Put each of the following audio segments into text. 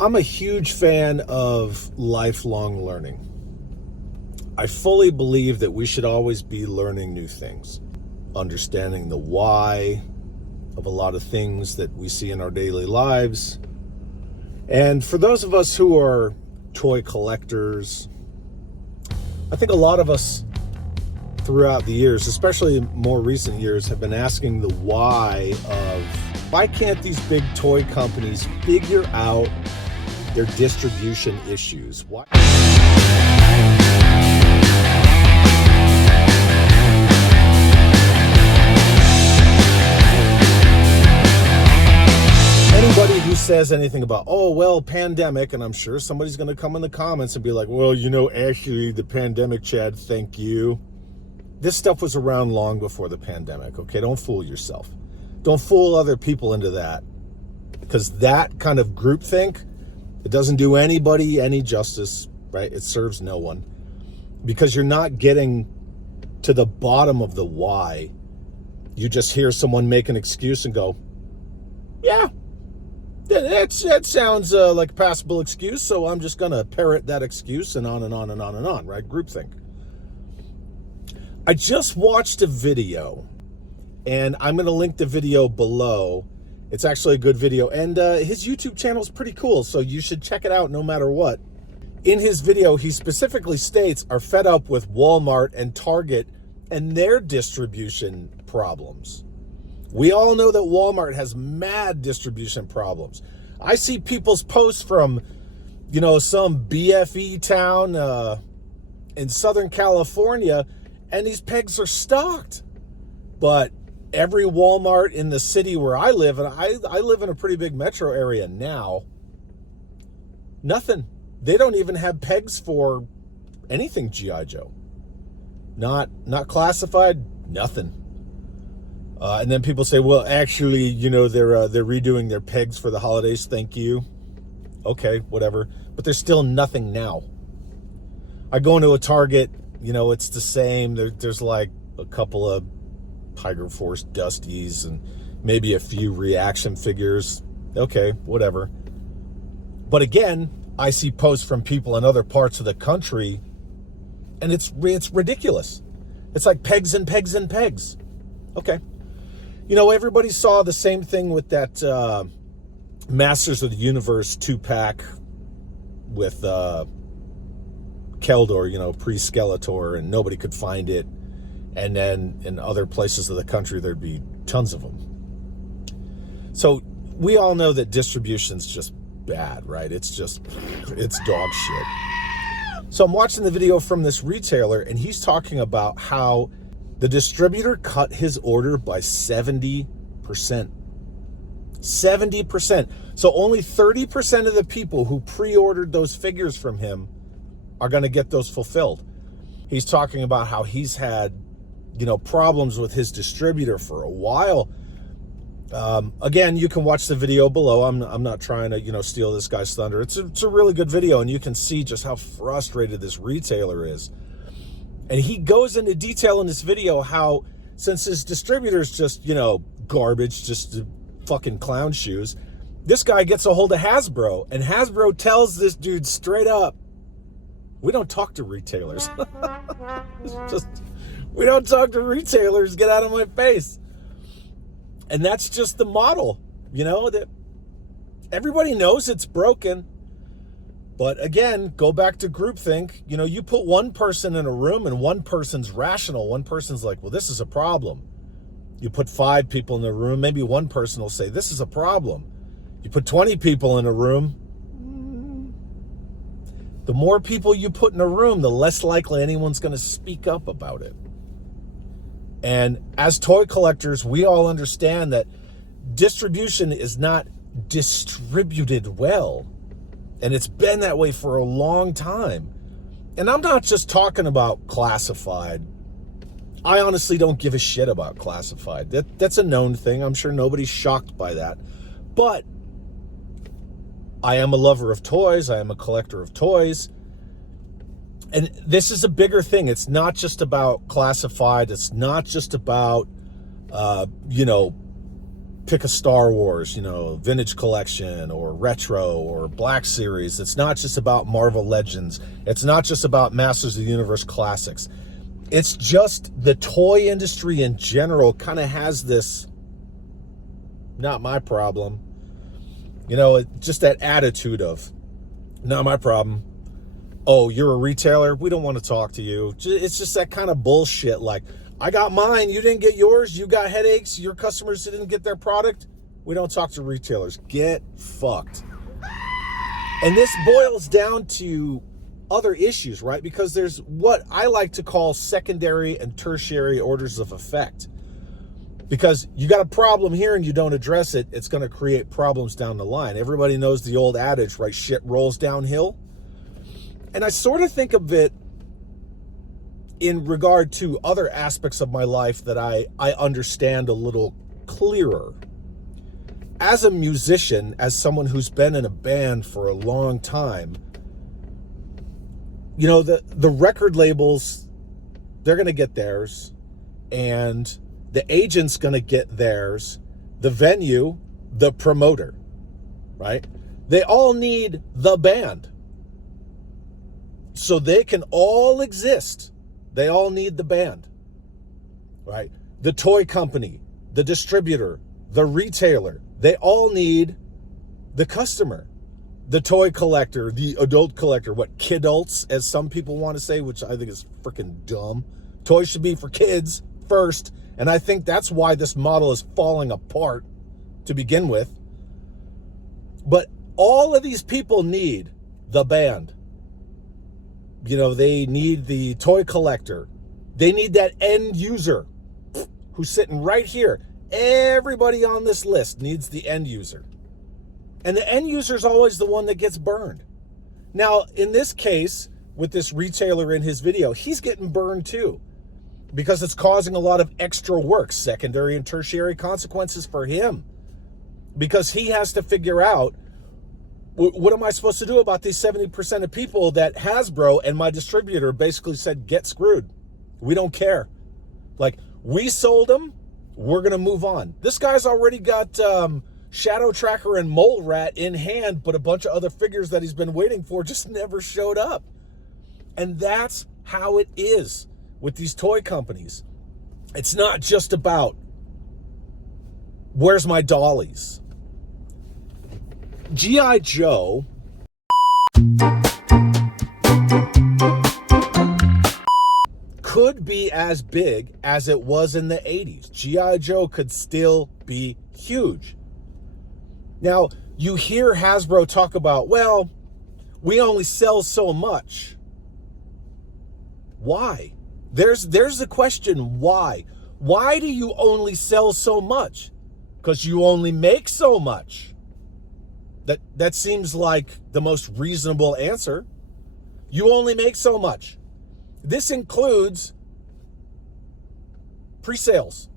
I'm a huge fan of lifelong learning. I fully believe that we should always be learning new things, understanding the why of a lot of things that we see in our daily lives. And for those of us who are toy collectors, I think a lot of us throughout the years, especially more recent years, have been asking the why of why can't these big toy companies figure out their distribution issues? Why? Anybody who says anything about, oh, well, pandemic, and I'm sure somebody's going to come in the comments and be like, well, actually, the pandemic, Chad, thank you. This stuff was around long before the pandemic, okay? Don't fool yourself. Don't fool other people into that, because that kind of groupthink, it doesn't do anybody any justice, right? It serves no one, because you're not getting to the bottom of the why. You just hear someone make an excuse and go, yeah, that sounds like a passable excuse, so I'm just going to parrot that excuse and on and on and on and on, right? Groupthink. I just watched a video, and I'm going to link the video below. It's actually a good video, and his YouTube channel is pretty cool, so you should check it out no matter what. In his video, he specifically states are fed up with Walmart and Target and their distribution problems. We all know that Walmart has mad distribution problems. I see people's posts from, some BFE town in Southern California, and these pegs are stocked. But every Walmart in the city where I live, and I live in a pretty big metro area now, nothing. They don't even have pegs for anything G.I. Joe. Not classified, nothing. And then people say, well, actually, they're redoing their pegs for the holidays. Thank you. Okay, whatever. But there's still nothing now. I go into a Target, it's the same. There's like a couple of Tiger Force Dusties and maybe a few reaction figures. Okay, whatever. But again, I see posts from people in other parts of the country, and it's ridiculous. It's like pegs and pegs and pegs. Okay. Everybody saw the same thing with that Masters of the Universe 2-pack with Keldor, pre-Skeletor, and nobody could find it. And then in other places of the country, there'd be tons of them. So we all know that distribution's just bad, right? It's dog shit. So I'm watching the video from this retailer, and he's talking about how the distributor cut his order by 70%. 70%. So only 30% of the people who pre-ordered those figures from him are going to get those fulfilled. He's talking about how he's had, problems with his distributor for a while. Again, you can watch the video below. I'm not trying to, steal this guy's thunder. It's a really good video, and you can see just how frustrated this retailer is. And he goes into detail in this video how, since his distributor's just, garbage, just fucking clown shoes, this guy gets a hold of Hasbro, and Hasbro tells this dude straight up, we don't talk to retailers. We don't talk to retailers. Get out of my face. And that's just the model, that everybody knows it's broken. But again, go back to groupthink. You put one person in a room and one person's rational. One person's like, well, this is a problem. You put 5 people in a room, maybe one person will say, this is a problem. You put 20 people in a room, the more people you put in a room, the less likely anyone's going to speak up about it. And as toy collectors, we all understand that distribution is not distributed well. And it's been that way for a long time. And I'm not just talking about classified. I honestly don't give a shit about classified. That's a known thing. I'm sure nobody's shocked by that. But I am a lover of toys. I am a collector of toys. And this is a bigger thing. It's not just about classified. It's not just about, pick a Star Wars, vintage collection or retro or Black Series. It's not just about Marvel Legends. It's not just about Masters of the Universe classics. It's just the toy industry in general kind of has this, not my problem, just that attitude of, not my problem. Oh, you're a retailer? We don't want to talk to you. It's just that kind of bullshit. Like, I got mine, you didn't get yours, you got headaches, your customers didn't get their product. We don't talk to retailers. Get fucked. And this boils down to other issues, right? Because there's what I like to call secondary and tertiary orders of effect. Because you got a problem here and you don't address it, it's going to create problems down the line. Everybody knows the old adage, right? Shit rolls downhill. And I sort of think of it in regard to other aspects of my life that I understand a little clearer. As a musician, as someone who's been in a band for a long time, the record labels, they're going to get theirs, and the agent's going to get theirs, the venue, the promoter, right? They all need the band. So they can all exist. They all need the band, right? The toy company, the distributor, the retailer, they all need the customer. The toy collector, the adult collector, kidults, as some people want to say, which I think is freaking dumb. Toys should be for kids first, and I think that's why this model is falling apart to begin with. But all of these people need the band. They need the toy collector. They need that end user who's sitting right here. Everybody on this list needs the end user. And the end user is always the one that gets burned. Now, in this case, with this retailer in his video, he's getting burned too, because it's causing a lot of extra work, secondary and tertiary consequences for him, because he has to figure out, what am I supposed to do about these 70% of people that Hasbro and my distributor basically said, get screwed. We don't care. Like, we sold them. We're going to move on. This guy's already got Shadow Tracker and Mole Rat in hand, but a bunch of other figures that he's been waiting for just never showed up. And that's how it is with these toy companies. It's not just about, where's my dollies? G.I. Joe could be as big as it was in the 80s. G.I. Joe could still be huge. Now, you hear Hasbro talk about, well, we only sell so much. Why? There's the question, why? Why do you only sell so much? Because you only make so much. That seems like the most reasonable answer. You only make so much. This includes pre-sales.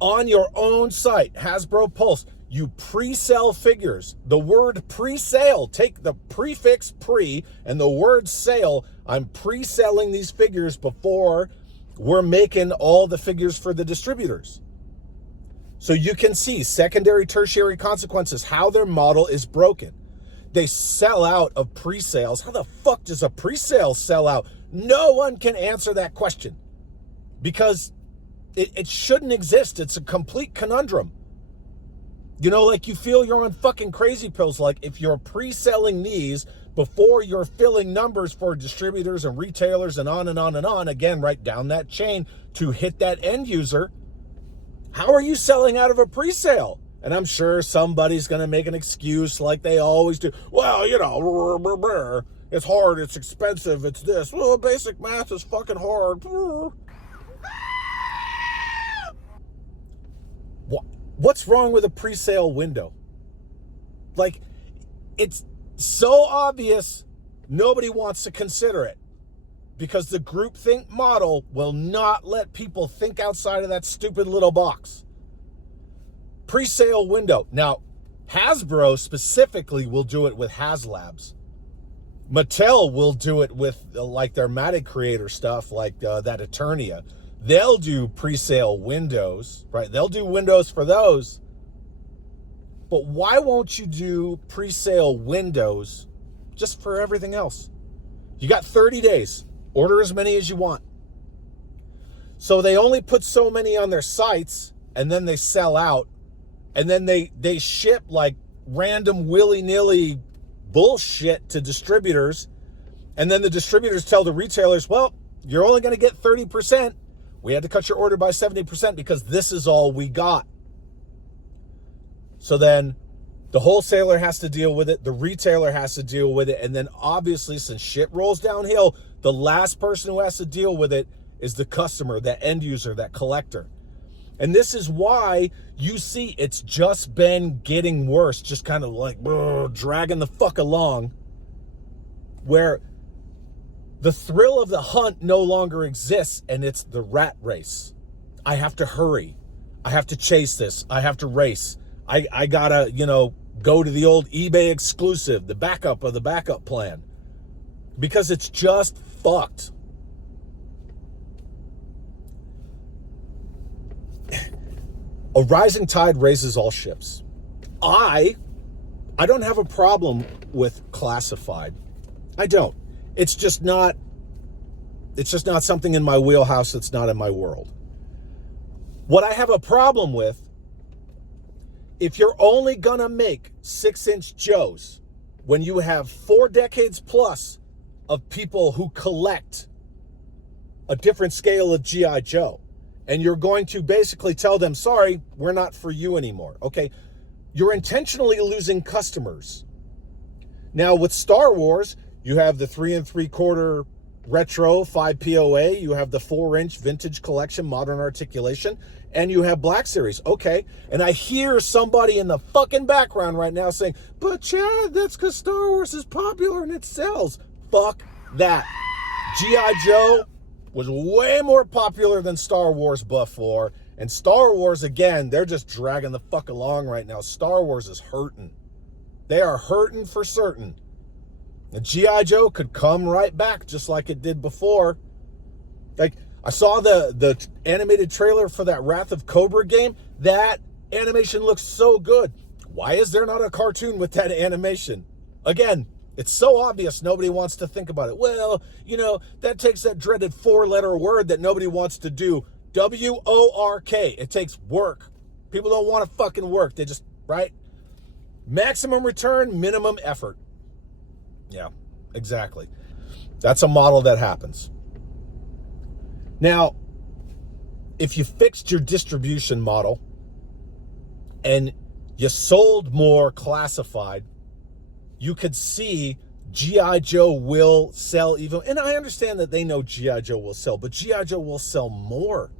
On your own site, Hasbro Pulse, you pre-sell figures. The word pre-sale, take the prefix pre and the word sale. I'm pre-selling these figures before we're making all the figures for the distributors. So you can see secondary, tertiary consequences, how their model is broken. They sell out of pre-sales. How the fuck does a pre-sale sell out? No one can answer that question, because it shouldn't exist. It's a complete conundrum. Like, you feel you're on fucking crazy pills. Like, if you're pre-selling these before you're filling numbers for distributors and retailers and on and on and on, again, right down that chain to hit that end user, how are you selling out of a pre-sale? And I'm sure somebody's going to make an excuse like they always do. Well, it's hard, it's expensive, it's this. Well, basic math is fucking hard. What's wrong with a pre-sale window? Like, it's so obvious, nobody wants to consider it, because the groupthink model will not let people think outside of that stupid little box. Pre-sale window. Now, Hasbro specifically will do it with HasLabs. Mattel will do it with like their Matic Creator stuff, like that Eternia. They'll do pre-sale windows, right? They'll do windows for those. But why won't you do pre-sale windows just for everything else? You got 30 days. Order as many as you want. So they only put so many on their sites, and then they sell out, and then they ship like random willy-nilly bullshit to distributors, and then the distributors tell the retailers, well, you're only going to get 30%. We had to cut your order by 70% because this is all we got. So then the wholesaler has to deal with it, the retailer has to deal with it, and then obviously, since shit rolls downhill, the last person who has to deal with it is the customer, that end user, that collector. And this is why you see it's just been getting worse, just kind of like dragging the fuck along, where the thrill of the hunt no longer exists, and it's the rat race. I have to hurry. I have to chase this. I have to race. I gotta, go to the old eBay exclusive, the backup of the backup plan, because it's just fucked. A rising tide raises all ships. I don't have a problem with classified. I don't. It's just not something in my wheelhouse. It's not in my world. What I have a problem with, if you're only gonna make 6-inch Joes when you have 4 decades plus of people who collect a different scale of G.I. Joe, and you're going to basically tell them, sorry, we're not for you anymore, okay? You're intentionally losing customers. Now with Star Wars, you have the 3 3/4 retro 5 POA, you have the 4-inch vintage collection, modern articulation, and you have Black Series. Okay, and I hear somebody in the fucking background right now saying, but Chad, that's because Star Wars is popular and it sells. Fuck that. G.I. Joe was way more popular than Star Wars before, and Star Wars, again, they're just dragging the fuck along right now. Star Wars is hurting. They are hurting for certain. And G.I. Joe could come right back just like it did before. Like, I saw the animated trailer for that Wrath of Cobra game. That animation looks so good. Why is there not a cartoon with that animation? Again, it's so obvious nobody wants to think about it. Well, that takes that dreaded 4-letter word that nobody wants to do. W-O-R-K. It takes work. People don't want to fucking work. They just, right? Maximum return, minimum effort. Yeah, exactly. That's a model that happens. Now, if you fixed your distribution model and you sold more classified, you could see G.I. Joe will sell even, and I understand that they know G.I. Joe will sell, but G.I. Joe will sell more.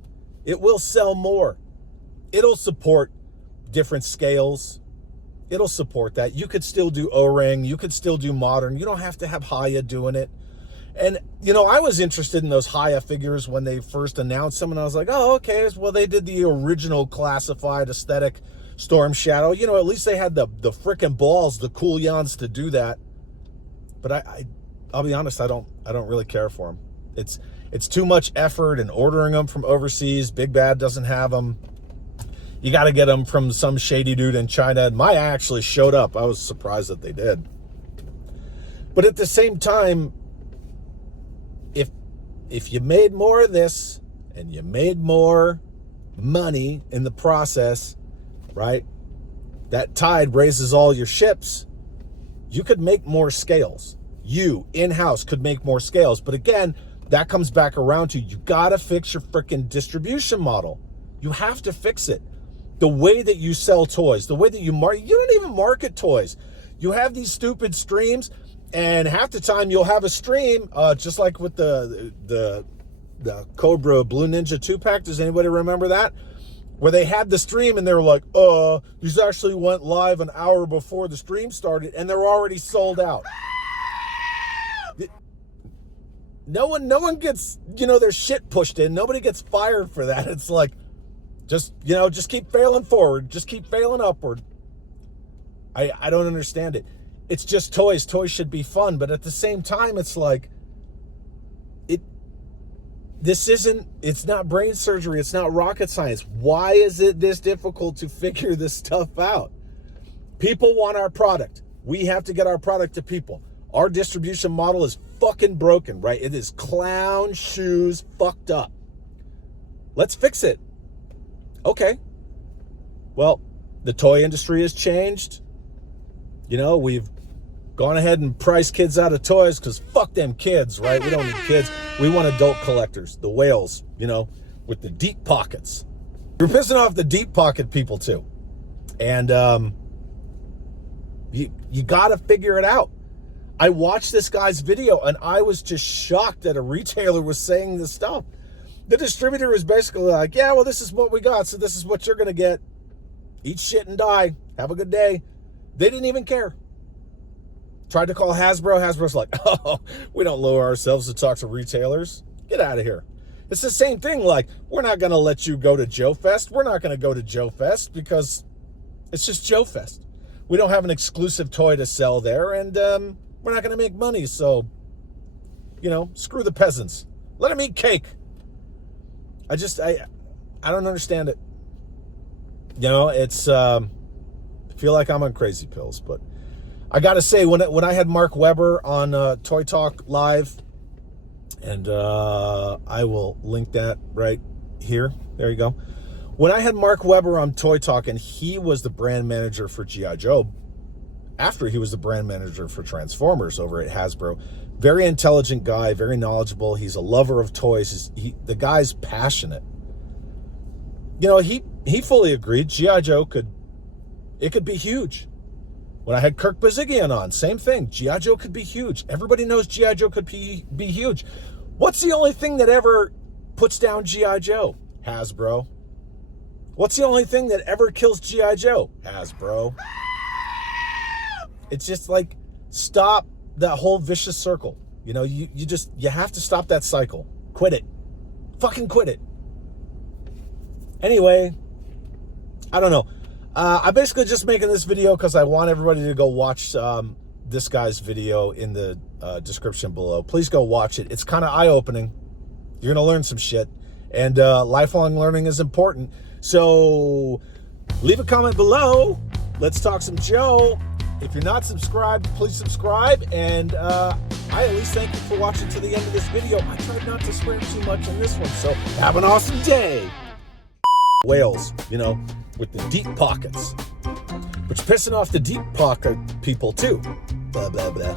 It will sell more. It'll support different scales. It'll support that. You could still do O-ring. You could still do modern. You don't have to have Haya doing it. And, I was interested in those Haya figures when they first announced them, and I was like, oh, okay, well, they did the original classified aesthetic Storm Shadow. At least they had the frickin' balls, the cool yans to do that. But I'll be honest, I don't really care for them. It's too much effort, and ordering them from overseas. Big Bad doesn't have them. You got to get them from some shady dude in China. And Maya actually showed up. I was surprised that they did. But at the same time, if you made more of this and you made more money in the process, right? That tide raises all your ships. You could make more scales. You, in-house, could make more scales. But again, that comes back around to you got to fix your freaking distribution model. You have to fix it. The way that you sell toys, the way that you don't even market toys. You have these stupid streams, and half the time you'll have a stream, just like with the Cobra Blue Ninja 2-pack. Does anybody remember that? Where they had the stream and they were like, these actually went live an hour before the stream started, and they're already sold out. No one gets, their shit pushed in. Nobody gets fired for that. It's like, just keep failing forward. Just keep failing upward. I don't understand it. It's just toys. Toys should be fun. But at the same time, it's like, it's not brain surgery. It's not rocket science. Why is it this difficult to figure this stuff out? People want our product. We have to get our product to people. Our distribution model is fucking broken, right? It is clown shoes fucked up. Let's fix it. Okay. Well, the toy industry has changed. You know, we've gone ahead and priced kids out of toys because fuck them kids, right? We don't need kids. We want adult collectors, the whales, you know, with the deep pockets. You're pissing off the deep pocket people too. And you got to figure it out. I watched this guy's video and I was just shocked that a retailer was saying this stuff. The distributor is basically like, yeah, well, this is what we got, so this is what you're going to get. Eat shit and die. Have a good day. They didn't even care. Tried to call Hasbro. Hasbro's like, oh, we don't lower ourselves to talk to retailers. Get out of here. It's the same thing. Like, we're not going to let you go to Joe Fest. We're not going to go to Joe Fest because it's just Joe Fest. We don't have an exclusive toy to sell there, and we're not going to make money. So, you know, screw the peasants. Let them eat cake. I don't understand it. You know, it's, I feel like I'm on crazy pills, but I got to say, when I had Mark Weber on Toy Talk Live, and I will link that right here. There you go. When I had Mark Weber on Toy Talk, and he was the brand manager for G.I. Joe, after he was the brand manager for Transformers over at Hasbro, very intelligent guy, very knowledgeable. He's a lover of toys. The guy's passionate. You know, he fully agreed G.I. Joe could be huge. When I had Kirk Bazigian on, same thing. G.I. Joe could be huge. Everybody knows G.I. Joe could be huge. What's the only thing that ever puts down G.I. Joe? Hasbro. What's the only thing that ever kills G.I. Joe? Hasbro. It's just like, stop that whole vicious circle. You know, you have to stop that cycle. Quit it. Fucking quit it. Anyway, I don't know. I'm basically just making this video because I want everybody to go watch this guy's video in the description below. Please go watch it. It's kind of eye-opening. You're going to learn some shit. And lifelong learning is important. So leave a comment below. Let's talk some Joe. If you're not subscribed, please subscribe. And I at least thank you for watching to the end of this video. I tried not to swear too much in this one. So have an awesome day. Whales, you know, with the deep pockets, which pissing off the deep pocket people too. Blah, blah, blah.